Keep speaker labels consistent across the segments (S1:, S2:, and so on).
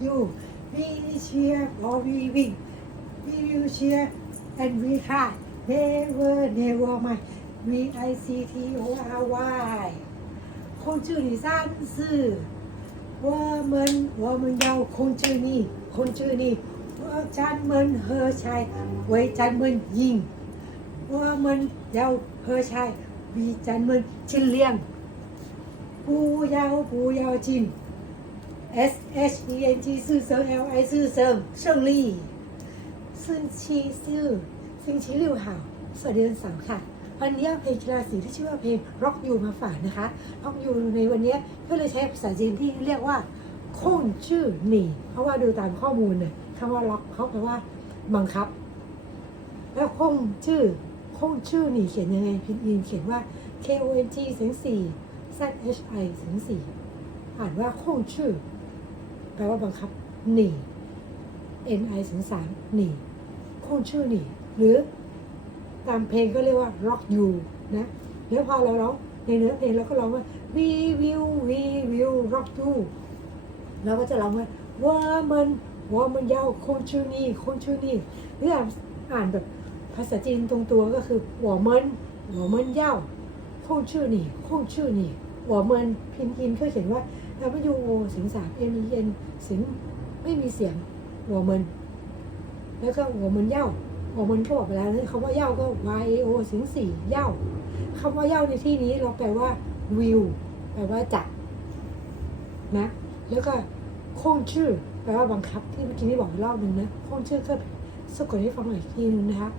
S1: you. We cheer for we win. We will cheer and we cry. Never, never mind. V I C T O R Y คนชื่อนี่สั้นซื่อว่ามันว่ามันยาวคนชื่อนี่คนชื่อนี่ว่าจันมันเฮอชัยไว้จันมันยิงว่ามันยาวเฮอชัยวีจันมันชินเลี้ยงปูยาวปูยาวจิน S H E N G ซื่อเซิง L I ซื่อเซิงเชิงลี่ซึ่งชีซื่อซึ่งชีริวหาวสวัสดีวันเสาร์ค่ะ วันนี้เพลงราศีที่ชื่อว่าเพลง Rock You มาฝากนะคะร็อกยูในวันนี้ก็เลยใช้ภาษาจีนที่เรียกว่าคงชื่อหนีเพราะว่าดูตามข้อมูลเนี่ยคำว่าล็อกเขาแปลว่าบังคับ แล้วคงชื่อคงชื่อหนีเขียนยังไงพินอินเขียนว่า K O N G เสียงสี่ Z H I เสียงสี่อ่านว่าคงชื่อ แปลว่าบังคับหนี N I เสียงสามหนีคงชื่อหนีหรือตามเพลงก็เรียกว่า rock you นะแล้วพอเราร้องในเนื้อเพลงเราก็ร้องว่า we will we will rock you เราก็จะร้องว่าว่ามันว่ามันยาวคงชื่อนี่คงชื่อนี่หรืออ่านอ่านแบบภาษาจีนตรงตัวก็คือหัวมันหัวมันยาวคงชื่อนี่คงชื่อนี่หัวมันพิมพ์อินก็เขียนว่า W O เสียงสาม M E N เสียงไม่มีเสียงหัวมันแล้วก็หัวมันเย่าหัวมันก็บอกไปแล้วนะคำว่าเย่าก็ Y A O เสียงสี่เย่าคำว่าเย่าในที่นี้เราแปลว่าวิวแปลว่าจัดนะแล้วก็คงชื่อแปลว่าบังคับที่เมื่อกี้ที่บอกอีกรอบหนึ่งนะคงชื่อก็สะกดให้ฟังหน่อยทีนึงนะคะ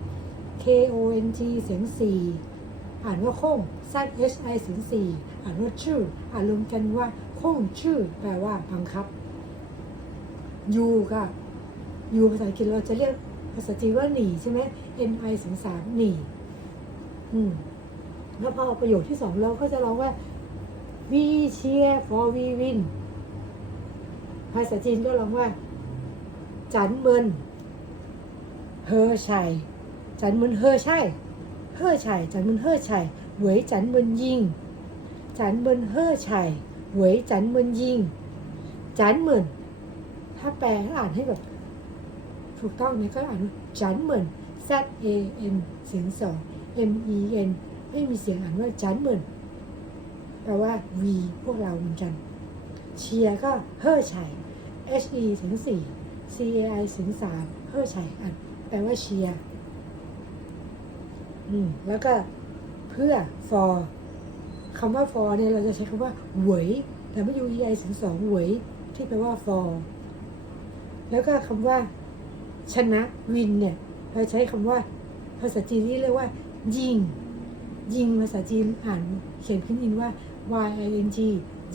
S1: K O N G เสียงสี่ อ่านว่าโค้ง Z H I เสียงสี่อ่านว่าชื่อ อ่านรวมกันว่าโค้งชื่อ แปลว่าบังคับ U ก็ U ภาษาอังกฤษเราจะเรียกภาษาจีนว่าหนีใช่ไหม N I สียงสามหนีอืมแล้วพอประโยคที่สองเราก็จะร้องว่า we cheer for we win ภาษาจีนก็ร้องว่า จันเมินเฮอชัยจันเมินเฮอชัย เฮ่อชัยจันเมินเฮ่อชัยเหวยจันเมินยิงจันเมินเฮ่อชัยเหวยจันเมินยิงจันเมินถ้าแปลอ่านให้แบบ ถูกต้องเนี่ยก็อ่านว่าจันเหมือน Z A N เสียงสอง M E N ไม่มีเสียงอ่านว่าจันเหมือนแปลว่า V พวกเราเหมือนกัน เชียร์ก็เฮ่อชัย H E เสียงสี่ C A I เสียงสามเฮ่อชัยอ่านแปลว่าเชียร์ อืมแล้วก็เพื่อ for คำว่า for เนี่ยเราจะใช้คำว่าหวยแต่ไม่ U E I เสียงสองหวยที่แปลว่า for แล้วก็คำว่า ชนะวินเนี่ย เราใช้คำว่า ภาษาจีนที่เรียกว่า ยิง ยิงภาษาจีนอ่านเขียนพิมพ์อินว่า y i n g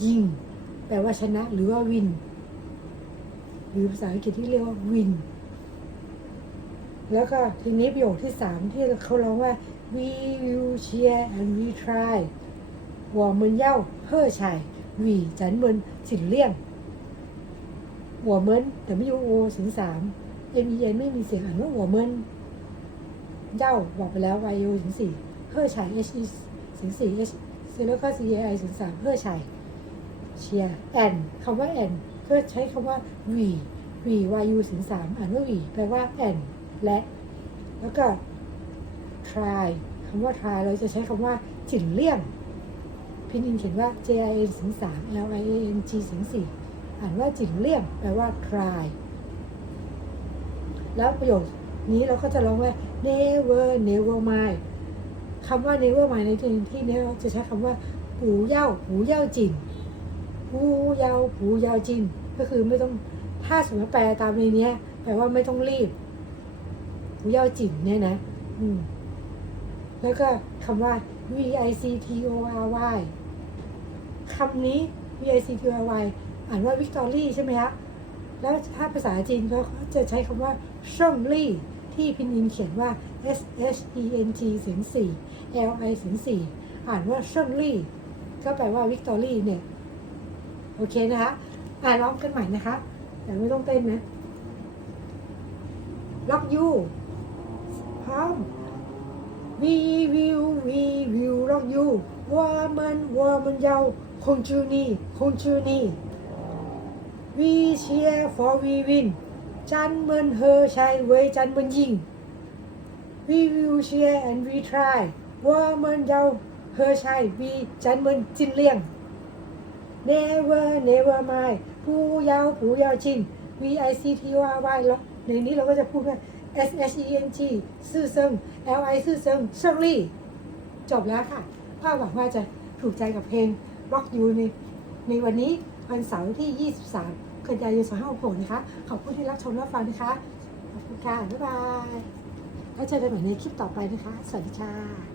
S1: ยิง แปลว่าชนะหรือว่าวิน หรือภาษาอังกฤษที่เรียกว่าวิน แล้วก็ทีนี้ประโยคที่สามที่เขาร้องว่า we will cheer and we try หัวเหมือนเย่าเพื่อชายวีจันเหมือนสินเลี่ยงหัวเหมินแต่ไม่ยูโอสินสามเย็นอีเอ็นไม่มีเสียงอ่านว่าหัวเหมินเย่าบอกไปแล้ววายโอสินสี่เพื่อชายเอสินสี่เอชเซลก็ซีไสินสามเพื่อชายเชียแอนคำว่าแอนก็ใช้คำว่าวีวีวายูสินสามอ่านว่าวีแปลว่าแอน และ แล้วก็ try คำว่า try เราจะใช้คำว่าจิ่นเลี่ยงพินินเขียนว่า J I N สียงสาม L I A N G สียงสี่อ่านว่าจิ่นเลี่ยงแปลว่า try แล้วประโยคนี้เราก็จะร้องว่า never never mind คำว่า never mind ในที่ที่นี้จะใช้คำว่าหูเย่าหูเย่าจินหูเย่าหูเย่าจินก็คือไม่ต้องถ้าสมมติแปลตามในนี้แปลว่าไม่ต้องรีบ เย่าจินเนี่ยนะ อืม แล้วก็คำว่า v i c t o r y คำนี้ v i c t o r y อ่านว่า victory ใช่ไหมคะแล้วถ้าภาษาจีนเขาจะใช้คำว่าช่องลี่ ที่พินินเขียนว่า S H E N G เสียงสี่ L I เสียงสี่อ่านว่าช่องลี่ ก็แปลว่าวิกตอรี่เนี่ย โอเคนะคะอ่านร้องกันใหม่นะคะ แต่ไม่ต้องเต้นนะ ล็อกยูพ ร้อม We will we will rock you ว่ามันว่ามันยาวคงชื่อนี่คงชื่อนี่ we cheer for we win จันเหมินเฮอชัยเว้ยจันเหมินยิง we will cheer and we try ว่าเมินเยาเฮอชัย we จันเหมินจินเลี่ยง never never mind ผู้ยาวผู้ยาว์จิน v i c t o r y ในนี้เราก็จะพูดว่า s h e n g ซื่อเซิง l i ซื่อเซิงเชอรี่จบแล้วค่ะพ่อหวังว่าจะถูกใจกับเพลง Rock You ในในวันนี้วันเสาร์ที่ 23 กันยายน2566นะคะ ขอบคุณที่รับชมรับฟังนะคะ ขอบคุณค่ะ บ๊ายบาย แล้วเจอกันใหม่ในคลิปต่อไปนะคะ สวัสดีค่ะ